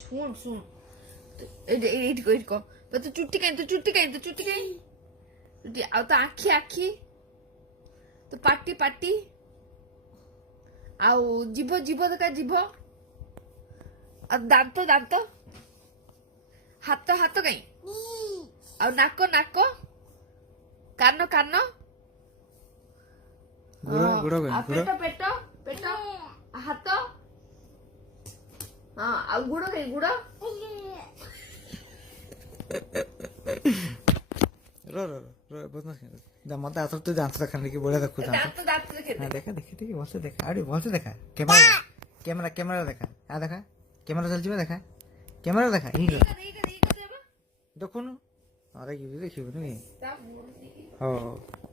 ଶୁଣ ଶୁଣ ଏଇଠି କହ ଏଇଠି କହ ତୋ ଚୁଟି କାଇଁ ଆଉ ତୋ ଆଖି ତୋ ପାଟି ଆଉ ଜିଭ ଦେଖା ଜିଭ ଆଉ ଦାନ୍ତ ହାତ କାଇଁ ଆଉ ନାକ କାନ ଆଉ ପେଟ ହାତ ହଁ ଆଉ ଗୁଡ଼ କାଇଁ ଗୁଡ଼ ମତେ ଆସ ତୁ ଦାନ୍ତ ଦେଖା ଟିକେ ବଢିଆ ଦେଖୁ ଦାନ୍ତ ଦେଖା ଟିକେ ଭଲସେ ଦେଖା ଆଉ ଟିକେ ଭଲସେ ଦେଖା କ୍ୟାମେରା ଦେଖା ଦେଖା କ୍ୟାମେରା ଚାଲିଯିବ ଦେଖା କ୍ୟାମେରା ଦେଖା ଦେଖୁନୁ ଦେଖିବୁନି ହଉ